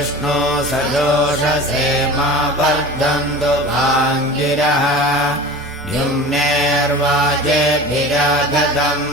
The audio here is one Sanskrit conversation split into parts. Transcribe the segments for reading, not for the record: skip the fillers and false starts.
विष्णो सजोषसे मा वर्धन्तु भाङ्गिरः द्युम्नेर्वाजेभिरागतम्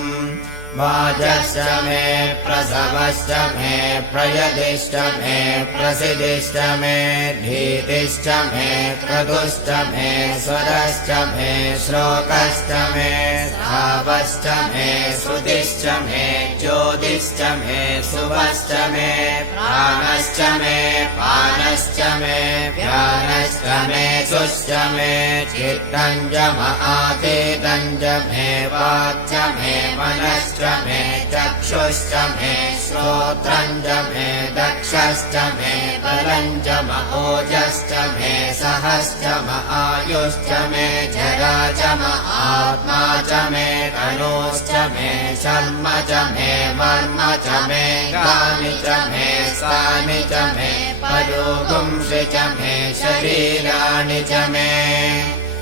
वाजश्च मे प्रसवश्च मे प्रयदिश्च मे प्रसिदिश्च मे धीतिश्च मे क्रतुश्च मे स्वरश्च मे श्लोकश्च मे धावश्च मे श्रुतिश्च मे ज्योतिश्च मे शुभश्च मे प्राणश्च मे पानश्च मे व्यानश्च मे सुश्च मे चित्तम् च महातीतम् च मे वाक् च मे मनश्च मे चक्षुश्च मे श्रोत्रम् च मे दक्षश्च मे बलम् च ओजश्च मे सहश्च आयुश्च मे जरा च आत्मा च मे तनोश्च मे शर्म च मे वर्म च मे गानि च मे सानि च मे परोगुंसि च मे शरीराणि च मे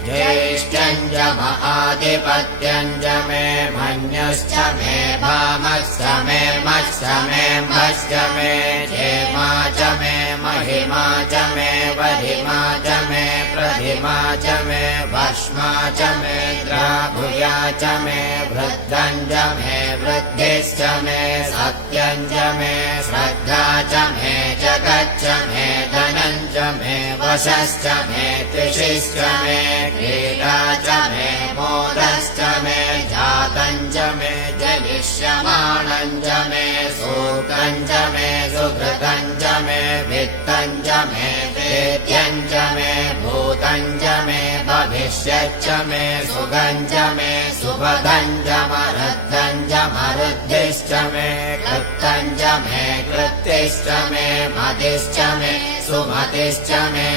ज्येष्ठम् च महाधिपत्यम् च मे मन्युश्च मे भामश्च मे मश्च मे भश्च मे क्षेमा च मे महिमा च मे वधिमा च मे प्रधिमा च मे भस्मा च मे द्राभुया च मे वृद्धम् च मे वृद्धिश्च मे सत्यम् च मे श्रद्धा च मे जगच्च मे धनम् च मे वशश्च मे त्रिषिश्च मे क्रीडा च मे मोदश्च मे जातम् च मे जनिष्यमाणम् च मे सूक्तम् च मे सुकृतम् च मे वित्तम् च मे वेद्यम् च मे भूतम् च मे भविष्यच्च मे सुखम् च मे सुपदम् च मरुद्धम् च मरुद्धिश्च मे कृत्तम् च मे कृत्तिश्च मे मतिश्च मे सुमतिश्च मे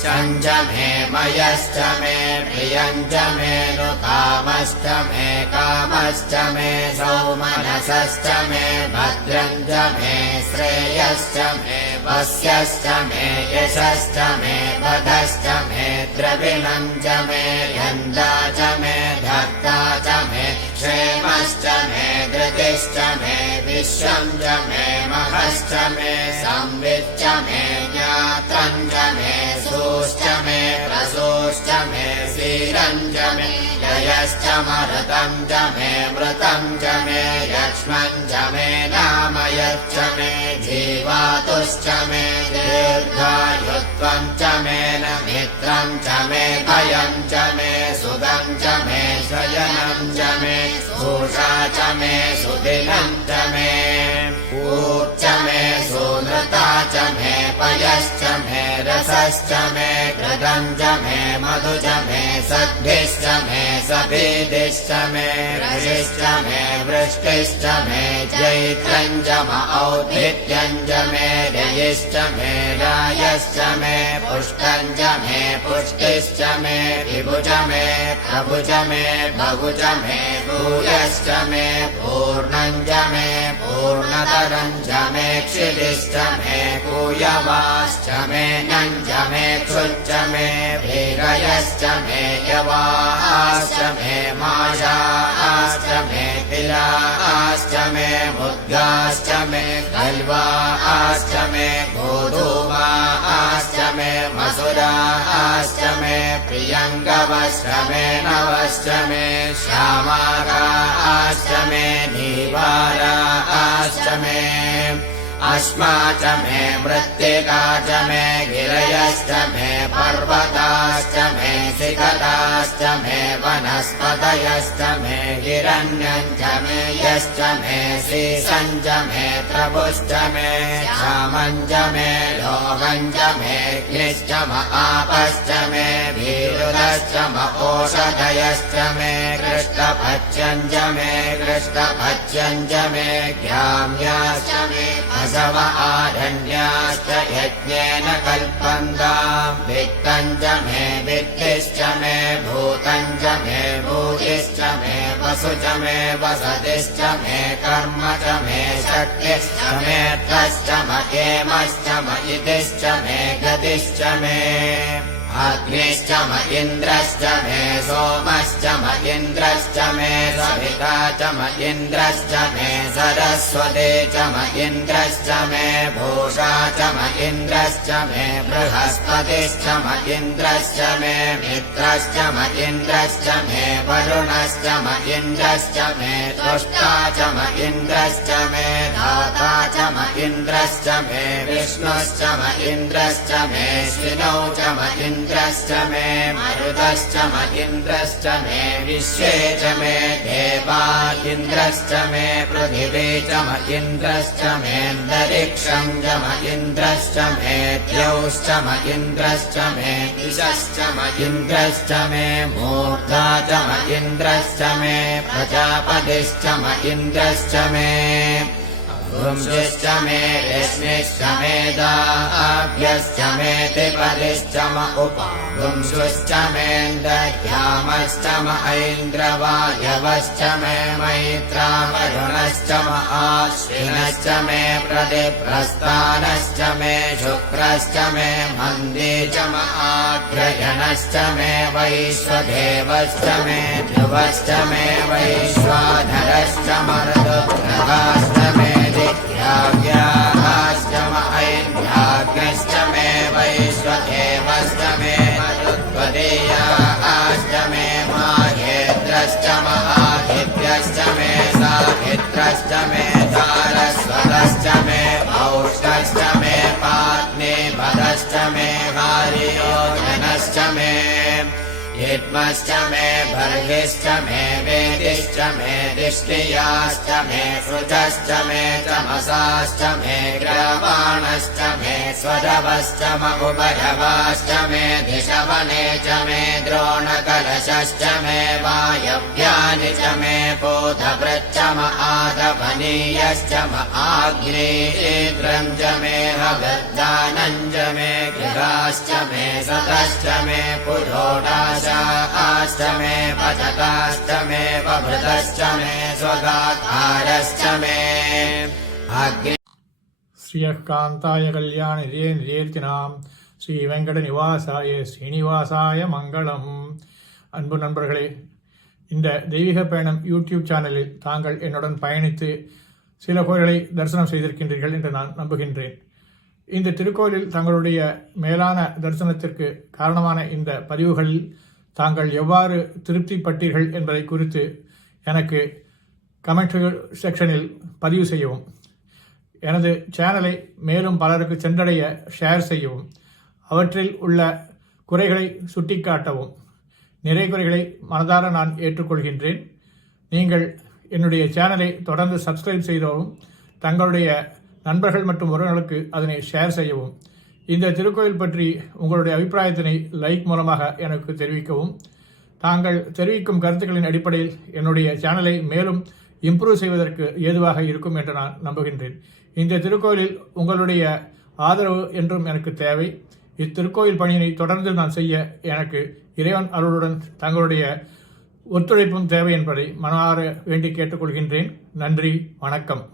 शम् च मे मयश्च मे प्रियम् च मे नुकामश्च मे कामश्च मे सौमनसश्च मे भद्रम् च मे श्रेयश्च मे वस्यश्च मे यशश्च मे वधश्च मे द्रविणम् च मे यन्दा च मे धर्ता च मे क्षेमश्च मे धृतिश्च मे विश्वम् च मे महश्च मे संविच्च मे ज्ञातम् च मे सूश्च मे प्रसूश्च मे शीरम् च मे ययश्च मरुतम् च मे मृतम् च मे यक्ष्मम् च मे नामयच्च मे जीवातुश्च मे दीर्घायुत्वम् च मे न मित्रम् च मे भयम् च मे सुखम् च मे शयनम् च मे सूषा च मे सुदिनम् च मे ऊर्च मे सुनृता च मे पयश्च मे रसश्च मे घृतम् च मे मधु च मे सद्भिश्च मे सभेदिश्च मे ऋषिश्च मे वृष्टिश्च मे जैत्रम् च औद्भित्यम् च मे रयिश्च मे रायश्च मे पुष्टम् च मे पुष्टिश्च मे विभु च मे प्रभु च मे भगु च मे भूयश्च मे पूर्णम् च मे पूर्णतरम् च मे क्षितिश्च मे कूयवाश्च मे नम् च मे क्षुच्च मे भीरयश्च मे यवाश्च मे माशाश्च मे तिलाश्च मे मुद्गाश्च मे गल्वाश्च मे गोधूमाश्च मे मसुराश्च मे प्रियङ्गवश्च मे नवश्च मे श्यामागाश्च मे नीवाराश्च मे अस्मा च मे मृत्तिका च मे गिरयश्च मे पर्वताश्च मे शिखराश्च मे वनस्पतयश्च मे हिरण्यम् च मे यश्च मे शीशम् च मे त्रपुश्च मे श्यामम् च मे लोहम् च मे अग्निश्च आपश्च मे भीरुदश्च ओषधयश्च मे कृष्णभज्यम् च मे कृष्णभज्यम् च मे घ्याम्याश्च मे असव आरण्याश्च यज्ञेन कल्पन्ताम् वित्तम् च मे वित्तिश्च मे भूतम् च मे भूतिश्च मे वसु च मे वसतिश्च मे कर्म च मे शक्तिश्च मेऽर्थश्च मयेमश्च मयितिश्च मे गतिश्च मे अग्निश्च म इन्द्रश्च मे सोमश्च म इन्द्रश्च मे सविता च म इन्द्रश्च मे सरस्वती च म इन्द्रश्च मे भूषा च म इन्द्रश्च मे बृहस्पतिश्च म इन्द्रश्च मे मित्रश्च म इन्द्रश्च मे वरुणश्च म इन्द्रश्च मे तुष्टा च म इन्द्रश्च मे धाता च म इन्द्रश्च मे विष्णुश्च म इन्द्रश्च मे श्विनौ च म इन्द्रश्च मे मरुतश्च म इन्द्रश्च मे विश्वे च मे देवा इन्द्रश्च मे पृथिवी च म इन्द्रश्च मेऽन्तरिक्षं च म इन्द्रश्च मे द्यौश्च म इन्द्रश्च मे दिशश्च म इन्द्रश्च मे मूर्धा च म इन्द्रश्च मे प्रजापतिश्च म इन्द्रश्च मे पुंश्च मे रश्मिश्च मे दाभ्यश्च मे तिपतिश्च म पुंश्च मेऽन्दध्यामश्च म ऐन्द्रवायवश्च मे मैत्रा वरुणश्च म आश्विनश्च मे प्रतिप्रस्थानश्च मे शुक्रश्च मे मन्दी च म आग्रयणश्च मे वैश्वदेवश्च मे ध्रुवश्च मे वैश्वानरश्च मरुदग्रहाश्च मे दिव्याश्च म ऐन्द्राग्रश्च मे वैश्वदेवश्च मे मरुत्वदेयाश्च मे माहेन्द्रश्च म आदित्यश्च मे सावित्रश्च मे सारस्वतश्च मे औष्णश्च मे पाग्निपदश्च मे वारियोजनश्च मे हित्मश्च मे भर्गिश्च मे वेदिश्च मे दिष्टियाश्च मे सृजश्च मे तमसाश्च मे ग्रावाणश्च मे स्वरवश्च म उभयवाश्च मे धिषवने च मे द्रोणकलशश्च मे वायव्यानि च मे बोधवृच्च म आदवनीयश्च म आग्नेयेन्द्रं च मे हवृद्धानं च मे गृहाश्च मे सतश्च मे पुरोडाश आश्च मे भजकाश्च मे बभृतश्च मे स्वगाकारश्च मे अग्नि ஸ்ரீயக்காந்தாய கல்யாண நிலையத்தினாம் ஸ்ரீ வெங்கட நிவாசாய ஸ்ரீனிவாசாய மங்களம். அன்பு நண்பர்களே, இந்த தெய்வீக பயணம் யூடியூப் சேனலில் தாங்கள் என்னுடன் பயணித்து சில கோயில்களை தரிசனம் செய்திருக்கின்றீர்கள் என்று நான் நம்புகின்றேன். இந்த திருக்கோயிலில் தங்களுடைய மேலான தரிசனத்திற்கு காரணமான இந்த பதிவுகளில் தாங்கள் எவ்வாறு திருப்திப்பட்டீர்கள் என்பதை குறித்து எனக்கு கமெண்ட் செக்ஷனில் பதிவு செய்யவும், எனது சேனலை மேலும் பலருக்கு சென்றடைய ஷேர் செய்யவும், அவற்றில் உள்ள குறைகளை சுட்டிக்காட்டவும். நிறை குறைகளை மனதார நான் ஏற்றுக்கொள்கின்றேன். நீங்கள் என்னுடைய சேனலை தொடர்ந்து சப்ஸ்கிரைப் செய்தவும், தங்களுடைய நண்பர்கள் மற்றும் உறவினர்களுக்கு அதனை ஷேர் செய்யவும். இந்த திருக்கோயில் பற்றி உங்களுடைய அபிப்பிராயத்தினை லைக் மூலமாக எனக்கு தெரிவிக்கவும். தாங்கள் தெரிவிக்கும் கருத்துக்களின் அடிப்படையில் என்னுடைய சேனலை மேலும் இம்ப்ரூவ் செய்வதற்கு ஏதுவாக இருக்கும் என்று நான் நம்புகின்றேன். இந்த திருக்கோயிலில் உங்களுடைய ஆதரவு என்றும் எனக்கு தேவை. இத்திருக்கோயில் பணியினை தொடர்ந்து நான் செய்ய எனக்கு இறைவன் அருளுடன் தங்களுடைய ஒத்துழைப்பும் தேவை என்பதை மனமாற வேண்டி கேட்டுக்கொள்கின்றேன். நன்றி, வணக்கம்.